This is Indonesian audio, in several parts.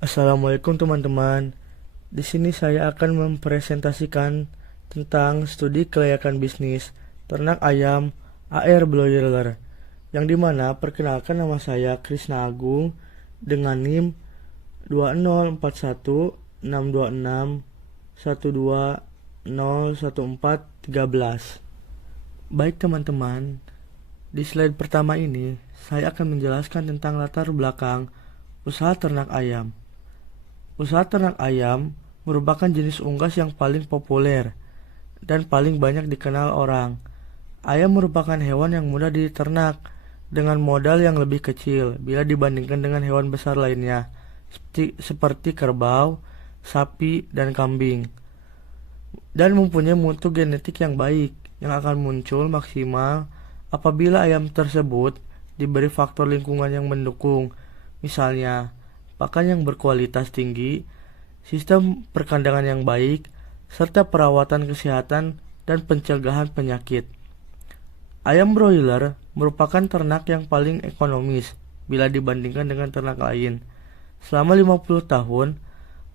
Assalamualaikum teman-teman. Di sini saya akan mempresentasikan tentang studi kelayakan bisnis ternak ayam AR Broiler, yang dimana perkenalkan nama saya Krisna Agung dengan NIM 2041626121413. Baik teman-teman, di slide pertama ini saya akan menjelaskan tentang latar belakang usaha ternak ayam. Usaha ternak ayam merupakan jenis unggas yang paling populer dan paling banyak dikenal orang. Ayam merupakan hewan yang mudah diternak dengan modal yang lebih kecil bila dibandingkan dengan hewan besar lainnya seperti kerbau, sapi, dan kambing, dan mempunyai mutu genetik yang baik yang akan muncul maksimal apabila ayam tersebut diberi faktor lingkungan yang mendukung, misalnya pakan yang berkualitas tinggi, sistem perkandangan yang baik, serta perawatan kesehatan dan pencegahan penyakit. Ayam broiler merupakan ternak yang paling ekonomis bila dibandingkan dengan ternak lain. Selama 50 tahun,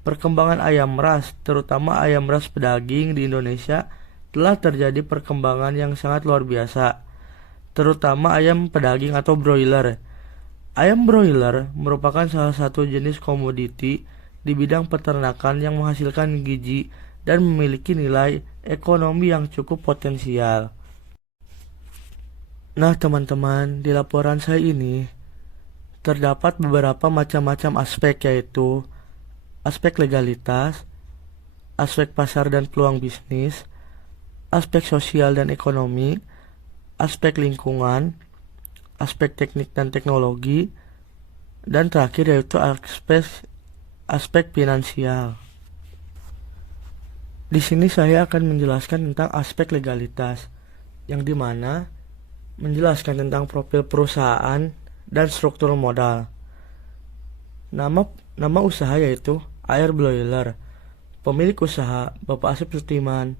perkembangan ayam ras, terutama ayam ras pedaging di Indonesia, telah terjadi perkembangan yang sangat luar biasa, terutama ayam pedaging atau broiler. Ayam broiler merupakan salah satu jenis komoditi di bidang peternakan yang menghasilkan gizi dan memiliki nilai ekonomi yang cukup potensial. Nah teman-teman, di laporan saya ini terdapat beberapa macam-macam aspek, yaitu aspek legalitas, aspek pasar dan peluang bisnis, aspek sosial dan ekonomi, aspek lingkungan, aspek teknik dan teknologi, dan terakhir yaitu aspek finansial. Di sini saya akan menjelaskan tentang aspek legalitas, yang dimana menjelaskan tentang profil perusahaan dan struktur modal. Nama usaha yaitu AR Broiler. Pemilik usaha Bapak Asep Sutiman.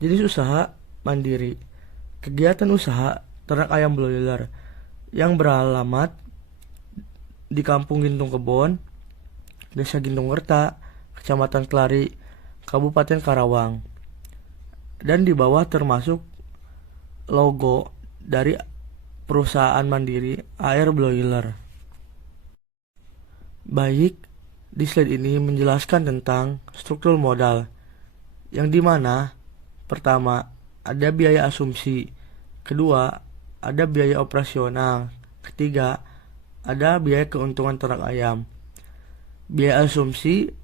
Jenis usaha mandiri. Kegiatan usaha ternak ayam broiler yang beralamat di Kampung Gintung Kebon, Desa Gintung Werta, Kecamatan Kelari, Kabupaten Karawang. Dan di bawah termasuk logo dari perusahaan mandiri AR Broiler. Baik, di slide ini menjelaskan tentang struktur modal, yang dimana pertama ada biaya asumsi, kedua ada biaya operasional, ketiga ada biaya keuntungan ternak ayam. Biaya asumsi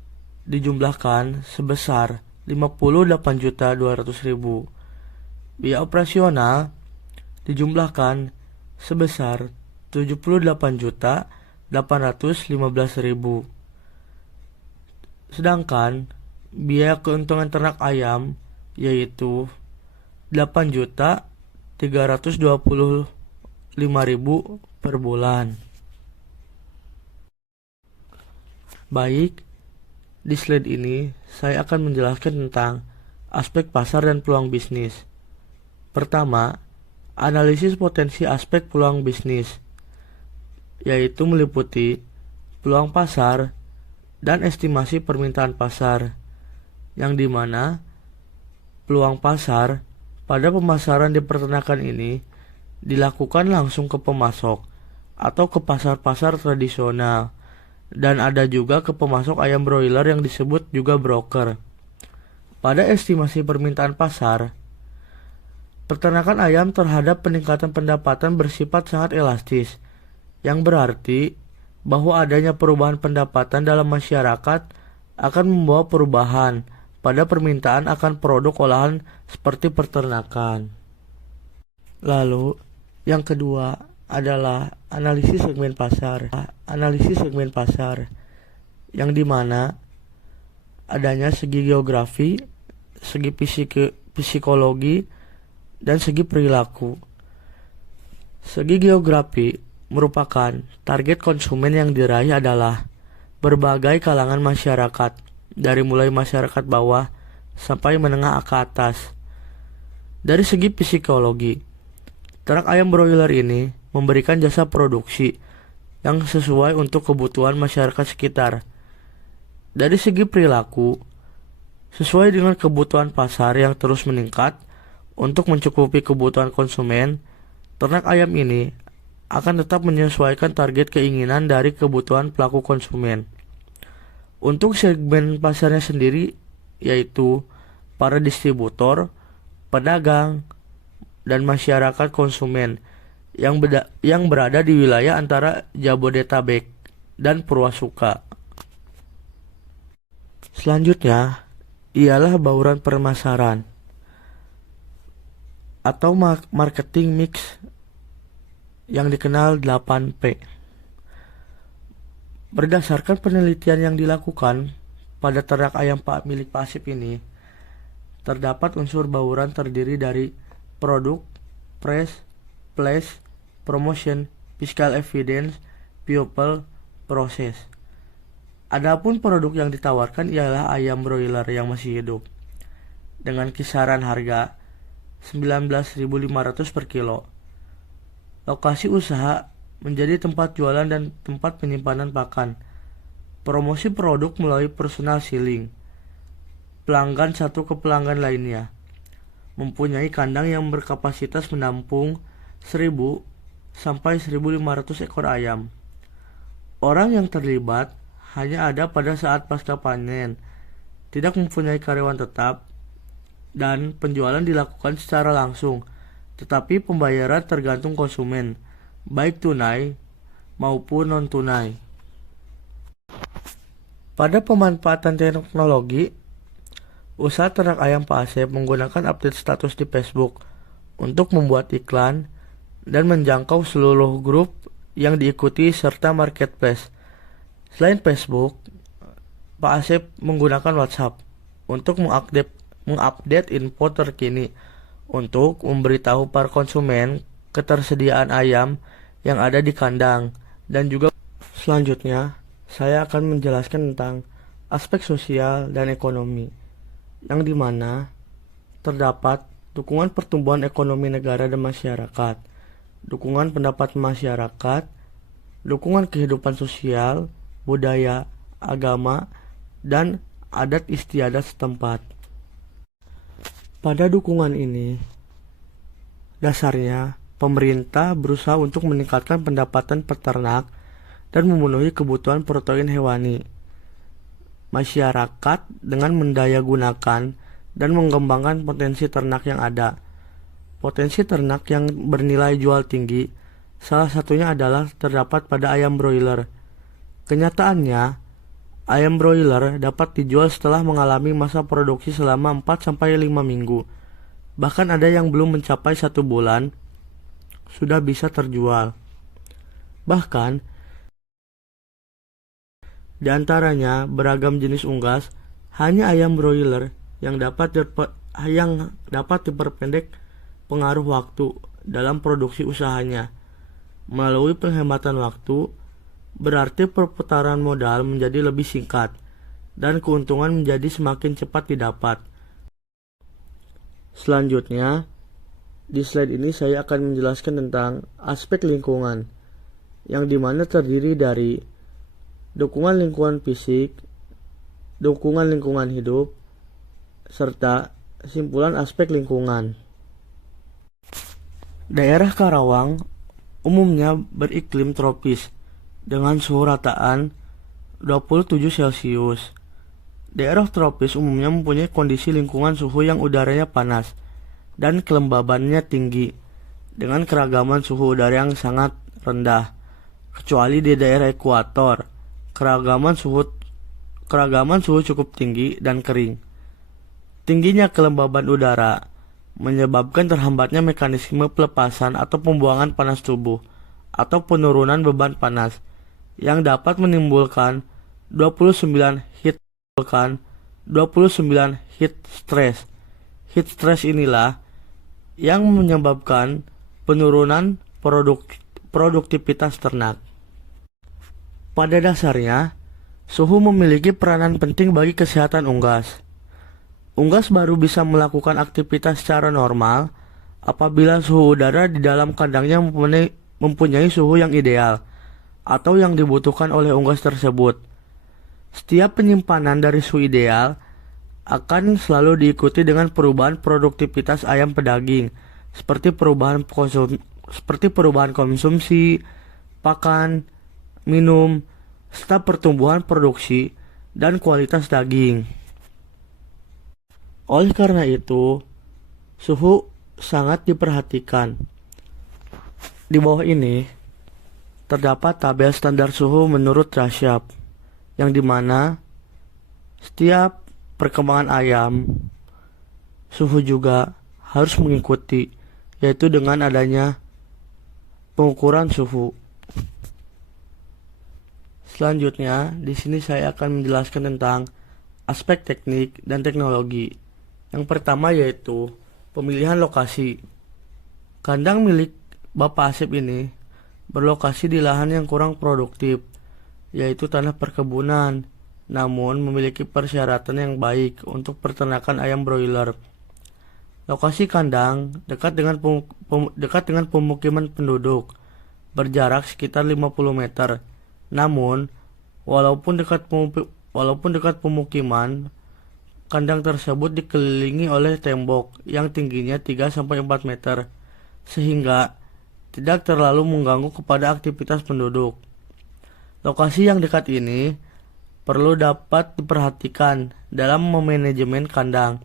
dijumlahkan sebesar 58.200.000. Biaya operasional dijumlahkan sebesar 78.815.000. Sedangkan biaya keuntungan ternak ayam yaitu 8.325.000 per bulan. Baik, di slide ini saya akan menjelaskan tentang aspek pasar dan peluang bisnis. Pertama, analisis potensi aspek peluang bisnis, yaitu meliputi peluang pasar dan estimasi permintaan pasar, yang dimana peluang pasar pada pemasaran di peternakan ini dilakukan langsung ke pemasok atau ke pasar-pasar tradisional, dan ada juga ke pemasok ayam broiler yang disebut juga broker. Pada estimasi permintaan pasar, peternakan ayam terhadap peningkatan pendapatan bersifat sangat elastis, yang berarti bahwa adanya perubahan pendapatan dalam masyarakat akan membawa perubahan pada permintaan akan produk olahan seperti peternakan. Lalu, yang kedua adalah analisis segmen pasar. Analisis segmen pasar yang dimana adanya segi geografi, segi psikologi, dan segi perilaku. Segi geografi merupakan target konsumen yang diraih adalah berbagai kalangan masyarakat, dari mulai masyarakat bawah sampai menengah ke atas. Dari segi psikologi, ternak ayam broiler ini memberikan jasa produksi yang sesuai untuk kebutuhan masyarakat sekitar. Dari segi perilaku, sesuai dengan kebutuhan pasar yang terus meningkat untuk mencukupi kebutuhan konsumen, ternak ayam ini akan tetap menyesuaikan target keinginan dari kebutuhan pelaku konsumen. Untuk segmen pasarnya sendiri, yaitu para distributor, pedagang, dan masyarakat konsumen yang berada di wilayah antara Jabodetabek dan Purwasuka. Selanjutnya ialah bauran pemasaran atau marketing mix yang dikenal 8P. Berdasarkan penelitian yang dilakukan pada ternak ayam milik Pak Asep ini, terdapat unsur bauran terdiri dari produk, price, place, promotion, fiscal evidence, people, proses. Adapun produk yang ditawarkan ialah ayam broiler yang masih hidup dengan kisaran harga 19.500 per kilo. Lokasi usaha menjadi tempat jualan dan tempat penyimpanan pakan. Promosi produk melalui personal selling. Pelanggan satu ke pelanggan lainnya. Mempunyai kandang yang berkapasitas menampung 1.000 sampai 1.500 ekor ayam. Orang yang terlibat hanya ada pada saat pasca panen, tidak mempunyai karyawan tetap, dan penjualan dilakukan secara langsung, tetapi pembayaran tergantung konsumen, baik tunai maupun non-tunai. Pada pemanfaatan teknologi, usaha ternak ayam Pak Asep menggunakan update status di Facebook untuk membuat iklan dan menjangkau seluruh grup yang diikuti serta marketplace. Selain Facebook, Pak Asep menggunakan WhatsApp untuk mengupdate info terkini untuk memberitahu para konsumen ketersediaan ayam yang ada di kandang, dan juga selanjutnya saya akan menjelaskan tentang aspek sosial dan ekonomi yang dimana terdapat dukungan pertumbuhan ekonomi negara dan masyarakat, dukungan pendapat masyarakat, dukungan kehidupan sosial, budaya, agama, dan adat istiadat setempat. Pada dukungan ini, dasarnya pemerintah berusaha untuk meningkatkan pendapatan peternak dan memenuhi kebutuhan protein hewani masyarakat dengan mendayagunakan dan mengembangkan potensi ternak yang ada. Potensi ternak yang bernilai jual tinggi, salah satunya adalah terdapat pada ayam broiler. Kenyataannya, ayam broiler dapat dijual setelah mengalami masa produksi selama 4-5 minggu. Bahkan ada yang belum mencapai 1 bulan, sudah bisa terjual. Bahkan, di antaranya beragam jenis unggas, hanya ayam broiler yang dapat diperpendek pengaruh waktu dalam produksi usahanya. Melalui penghematan waktu, berarti perputaran modal menjadi lebih singkat dan keuntungan menjadi semakin cepat didapat. Selanjutnya, di slide ini saya akan menjelaskan tentang aspek lingkungan, yang dimana terdiri dari dukungan lingkungan fisik, dukungan lingkungan hidup, serta kesimpulan aspek lingkungan. Daerah Karawang umumnya beriklim tropis dengan suhu rataan 27 Celcius. Daerah tropis umumnya mempunyai kondisi lingkungan suhu yang udaranya panas dan kelembabannya tinggi, dengan keragaman suhu udara yang sangat rendah, kecuali di daerah ekuator. Keragaman suhu cukup tinggi dan kering. Tingginya kelembaban udara menyebabkan terhambatnya mekanisme pelepasan atau pembuangan panas tubuh atau penurunan beban panas yang dapat menimbulkan 29 heat stress. Heat stress inilah yang menyebabkan penurunan produktivitas ternak. Pada dasarnya, suhu memiliki peranan penting bagi kesehatan unggas. Unggas baru bisa melakukan aktivitas secara normal apabila suhu udara di dalam kandangnya mempunyai suhu yang ideal atau yang dibutuhkan oleh unggas tersebut. Setiap penyimpanan dari suhu ideal akan selalu diikuti dengan perubahan produktivitas ayam pedaging, seperti perubahan konsumsi, pakan, minum, serta pertumbuhan produksi dan kualitas daging. Oleh karena itu, suhu sangat diperhatikan. Di bawah ini terdapat tabel standar suhu menurut Rashab, yang dimana setiap perkembangan ayam suhu juga harus mengikuti, yaitu dengan adanya pengukuran suhu. Selanjutnya, di sini saya akan menjelaskan tentang aspek teknik dan teknologi. Yang pertama yaitu pemilihan lokasi. Kandang milik Bapak Asep ini berlokasi di lahan yang kurang produktif, yaitu tanah perkebunan, namun memiliki persyaratan yang baik untuk peternakan ayam broiler. Lokasi kandang dekat dengan pemukiman penduduk, berjarak sekitar 50 meter. Namun, walaupun dekat pemukiman, kandang tersebut dikelilingi oleh tembok yang tingginya 3-4 meter, sehingga tidak terlalu mengganggu kepada aktivitas penduduk. Lokasi yang dekat ini perlu dapat diperhatikan dalam memanajemen kandang,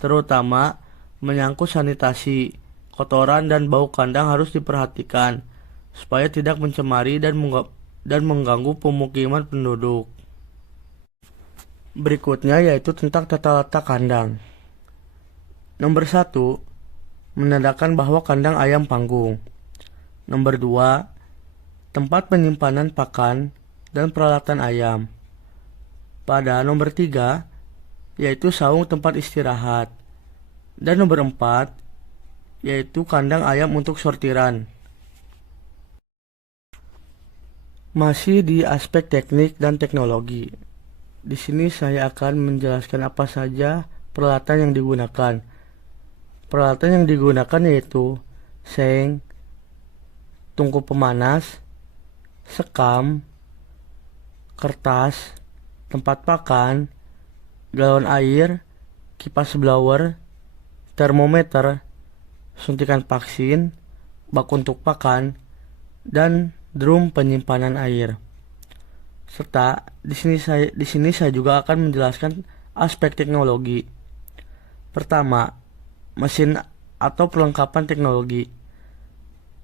terutama menyangkut sanitasi. Kotoran dan bau kandang harus diperhatikan supaya tidak mencemari dan mengganggu pemukiman penduduk. Berikutnya yaitu tentang tata letak kandang. Nomor 1, menandakan bahwa kandang ayam panggung. Nomor 2, tempat penyimpanan pakan dan peralatan ayam. Pada nomor 3, yaitu saung tempat istirahat. Dan nomor 4, yaitu kandang ayam untuk sortiran. Masih di aspek teknik dan teknologi. Di sini saya akan menjelaskan apa saja peralatan yang digunakan. Peralatan yang digunakan yaitu seng, tungku pemanas, sekam, kertas, tempat pakan, galon air, kipas blower, termometer, suntikan vaksin, bak untuk pakan, dan drum penyimpanan air. Serta di sini saya juga akan menjelaskan aspek teknologi. Pertama, mesin atau perlengkapan teknologi.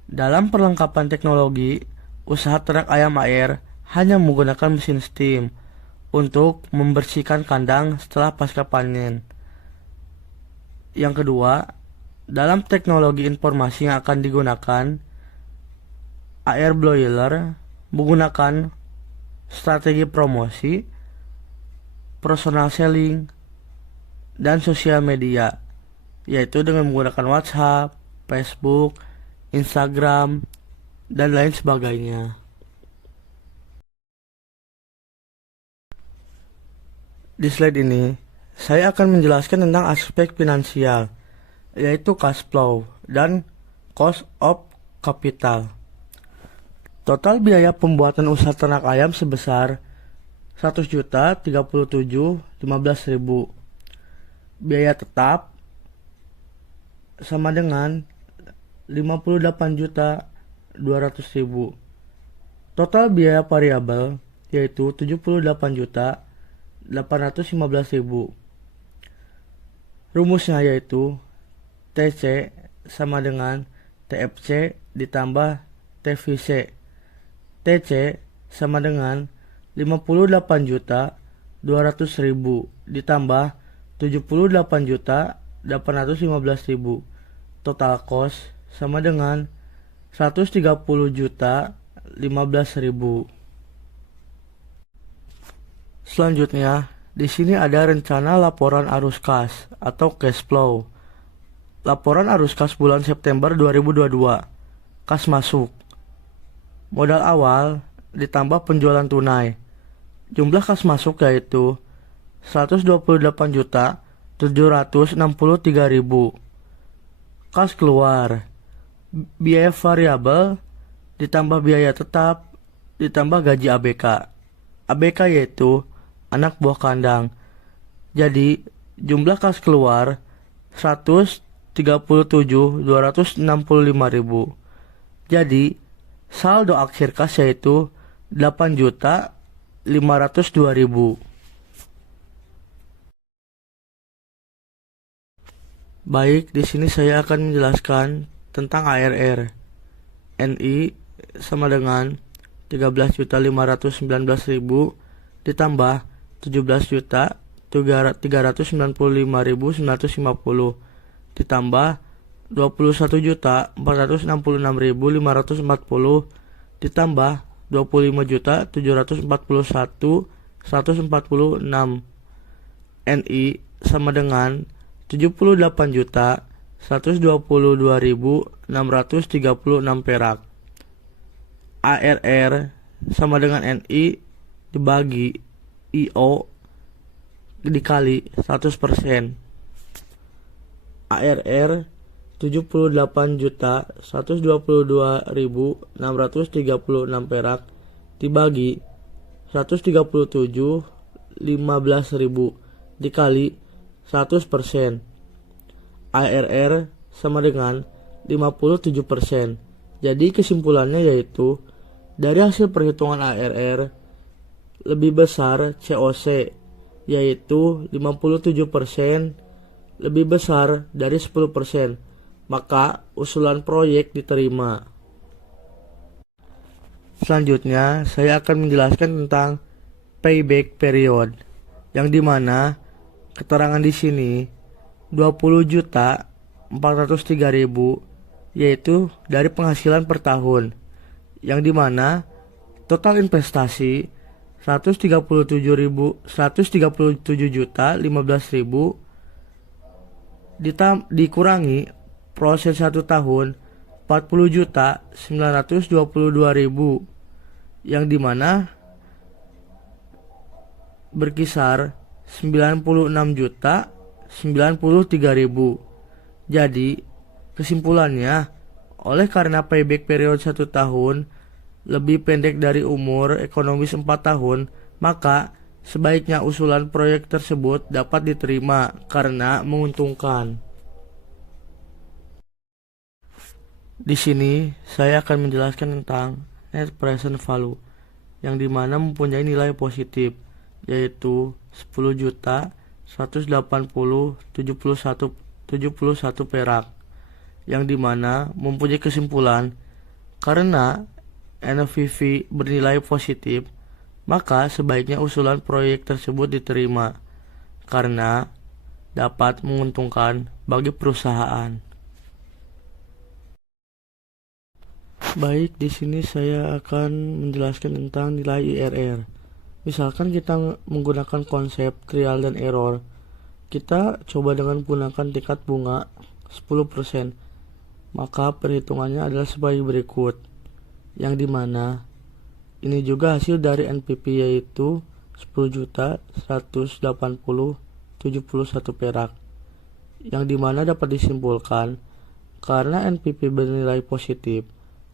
Dalam perlengkapan teknologi, usaha ternak ayam air hanya menggunakan mesin steam untuk membersihkan kandang setelah pasca panen. Yang kedua, dalam teknologi informasi yang akan digunakan, air broiler menggunakan strategi promosi, personal selling, dan sosial media, yaitu dengan menggunakan WhatsApp, Facebook, Instagram, dan lain sebagainya. Di slide ini, saya akan menjelaskan tentang aspek finansial, yaitu cash flow dan cost of capital. Total biaya pembuatan usaha ternak ayam sebesar 100.037.15.000. Biaya tetap sama dengan 58.200.000. Total biaya variabel yaitu 78.815.000. Rumusnya yaitu TC sama dengan TFC ditambah TVC. TC sama dengan 58.200.000 ditambah 78.815.000. Total cost sama dengan 130.015.000. Selanjutnya, di sini ada rencana laporan arus kas atau cash flow. Laporan arus kas bulan September 2022. Kas masuk. Modal awal ditambah penjualan tunai. Jumlah kas masuk yaitu 128.763.000. Kas keluar. Biaya variabel ditambah biaya tetap ditambah gaji ABK. ABK yaitu anak buah kandang. Jadi jumlah kas keluar 137.265.000. Jadi saldo akhir kas yaitu 8.502.000. Baik, di sini saya akan menjelaskan tentang ARR. NI sama dengan 13.519.000 ditambah 17.395.950 ditambah 21.466.540 ditambah 25.741.146. NI sama dengan 78.122.636 perak. ARR sama dengan NI dibagi IO dikali 100%. ARR 78.122.636 perak dibagi 137.15.000 dikali 100%. ARR sama dengan 57%. Jadi kesimpulannya yaitu dari hasil perhitungan ARR lebih besar COC yaitu 57% lebih besar dari 10%, maka usulan proyek diterima. Selanjutnya saya akan menjelaskan tentang payback period, yang dimana keterangan di sini 20.403.000 yaitu dari penghasilan per tahun, yang dimana total investasi 137.015.000 dikurangi proses 1 tahun 40.922.000, yang dimana berkisar 96.093.000. Jadi kesimpulannya, oleh karena payback period 1 tahun lebih pendek dari umur ekonomis 4 tahun, maka sebaiknya usulan proyek tersebut dapat diterima karena menguntungkan. Di sini saya akan menjelaskan tentang net present value, yang dimana mempunyai nilai positif yaitu 10.180.71 perak, yang dimana mempunyai kesimpulan karena NPV bernilai positif, maka sebaiknya usulan proyek tersebut diterima karena dapat menguntungkan bagi perusahaan. Baik, di sini saya akan menjelaskan tentang nilai IRR. Misalkan kita menggunakan konsep trial dan error, kita coba dengan menggunakan tingkat bunga 10%, maka perhitungannya adalah sebagai berikut, yang dimana ini juga hasil dari NPV yaitu 10.180.71 perak, yang dimana dapat disimpulkan karena NPV bernilai positif,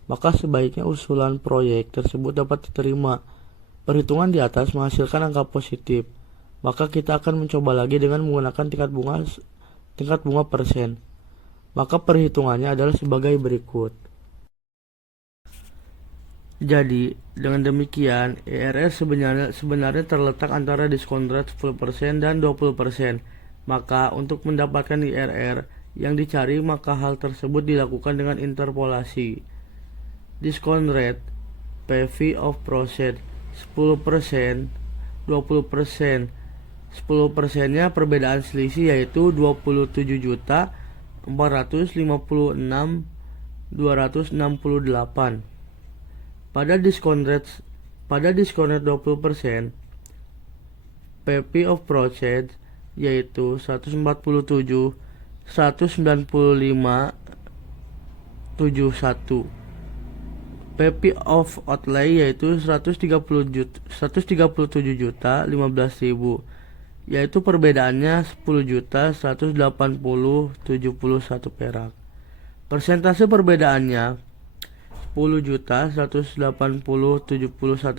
maka sebaiknya usulan proyek tersebut dapat diterima. Perhitungan di atas menghasilkan angka positif, maka kita akan mencoba lagi dengan menggunakan tingkat bunga persen. Maka perhitungannya adalah sebagai berikut. Jadi, dengan demikian, IRR sebenarnya terletak antara diskon rate 10% dan 20%. Maka, untuk mendapatkan IRR yang dicari, maka hal tersebut dilakukan dengan interpolasi. Diskon rate, PV of process, 10%, 20%. 10%-nya perbedaan selisih yaitu 27.456.000 268. Pada diskon rate 20%, PP of Process yaitu 147, 195,71. PP of Outlay yaitu 137 juta 15.000, yaitu perbedaannya 10 juta 180,71 perak. Persentase perbedaannya 10 juta 180,71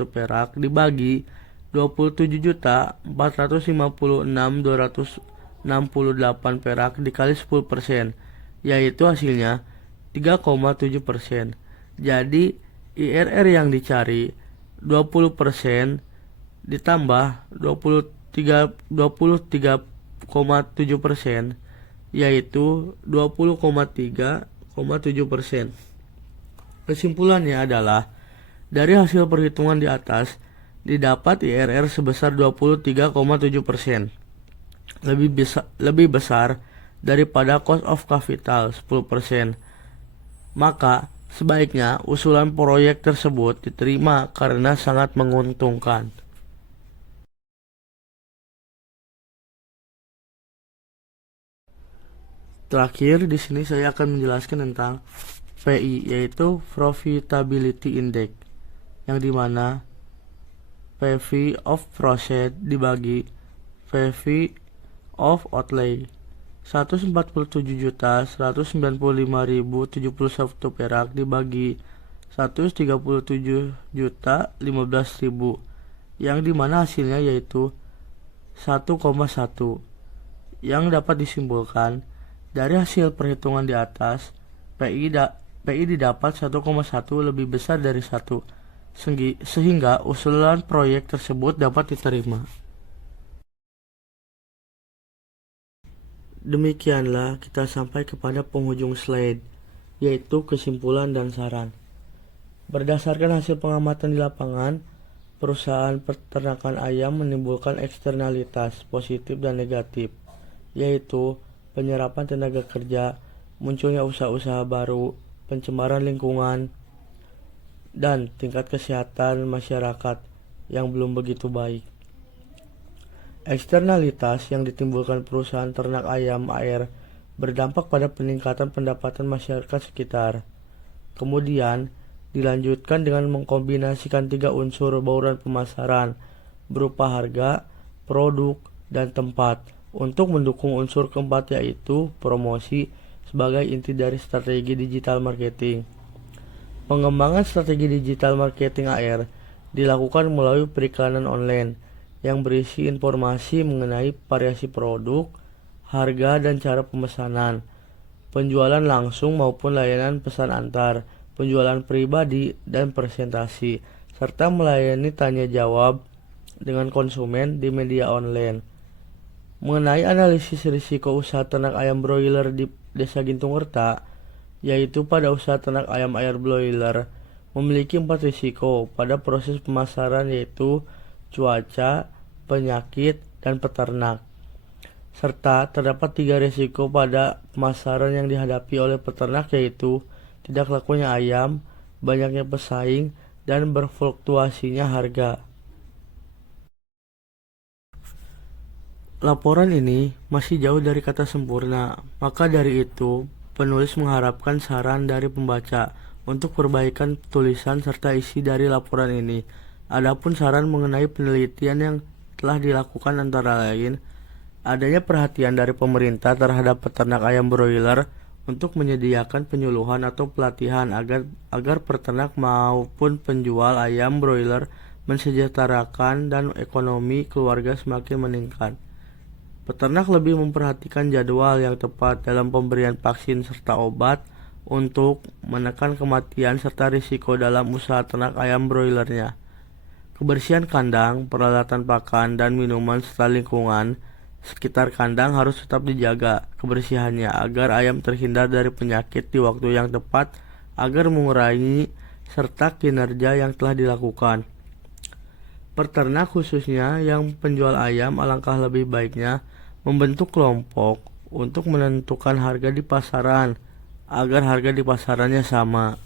perak dibagi 27 juta 456,268 perak dikali 10%, yaitu hasilnya 3,7%. Jadi IRR yang dicari 20% ditambah 23,7%, yaitu 20,3,7%. Kesimpulannya adalah dari hasil perhitungan di atas didapat IRR sebesar 23,7%, lebih besar daripada cost of capital 10%. Maka sebaiknya usulan proyek tersebut diterima karena sangat menguntungkan. Terakhir di sini saya akan menjelaskan tentang PI, yaitu Profitability Index, yang dimana PV of Process dibagi PV of Outlay 147.195.071 perak dibagi 137.015.000, yang dimana hasilnya yaitu 1,1, yang dapat disimpulkan dari hasil perhitungan di atas. PI didapat 1,1 lebih besar dari 1, sehingga usulan proyek tersebut dapat diterima. Demikianlah kita sampai kepada penghujung slide, yaitu kesimpulan dan saran. Berdasarkan hasil pengamatan di lapangan, perusahaan peternakan ayam menimbulkan eksternalitas positif dan negatif, yaitu penyerapan tenaga kerja, munculnya usaha-usaha baru, pencemaran lingkungan, dan tingkat kesehatan masyarakat yang belum begitu baik. Eksternalitas yang ditimbulkan perusahaan ternak ayam air berdampak pada peningkatan pendapatan masyarakat sekitar. Kemudian dilanjutkan dengan mengkombinasikan 3 unsur bauran pemasaran berupa harga, produk, dan tempat untuk mendukung unsur keempat, yaitu promosi, sebagai inti dari strategi digital marketing. Pengembangan strategi digital marketing AR dilakukan melalui periklanan online yang berisi informasi mengenai variasi produk, harga, dan cara pemesanan, penjualan langsung maupun layanan pesan antar, penjualan pribadi, dan presentasi, serta melayani tanya jawab dengan konsumen di media online. Mengenai analisis risiko usaha ternak ayam broiler di Desa Gintungerta, yaitu pada usaha ternak ayam air broiler memiliki 4 risiko pada proses pemasaran, yaitu cuaca, penyakit, dan peternak. Serta terdapat 3 risiko pada pemasaran yang dihadapi oleh peternak, yaitu tidak lakunya ayam, banyaknya pesaing, dan berfluktuasinya harga. Laporan ini masih jauh dari kata sempurna, maka dari itu penulis mengharapkan saran dari pembaca untuk perbaikan tulisan serta isi dari laporan ini. Adapun saran mengenai penelitian yang telah dilakukan antara lain adanya perhatian dari pemerintah terhadap peternak ayam broiler untuk menyediakan penyuluhan atau pelatihan agar peternak maupun penjual ayam broiler mensejahterakan dan ekonomi keluarga semakin meningkat. Peternak lebih memperhatikan jadwal yang tepat dalam pemberian vaksin serta obat untuk menekan kematian serta risiko dalam usaha ternak ayam broilernya. Kebersihan kandang, peralatan pakan, dan minuman serta lingkungan sekitar kandang harus tetap dijaga kebersihannya agar ayam terhindar dari penyakit di waktu yang tepat agar mengurangi serta kinerja yang telah dilakukan. Peternak khususnya yang penjual ayam alangkah lebih baiknya membentuk kelompok untuk menentukan harga di pasaran agar harga di pasarannya sama.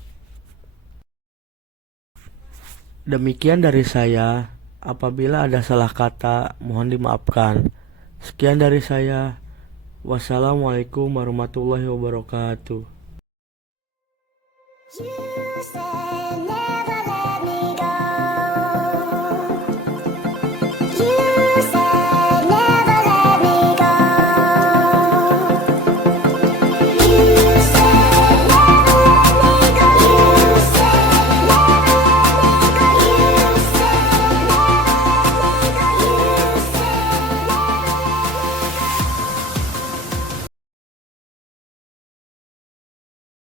Demikian dari saya. Apabila ada salah kata, mohon dimaafkan. Sekian dari saya. Wassalamualaikum warahmatullahi wabarakatuh.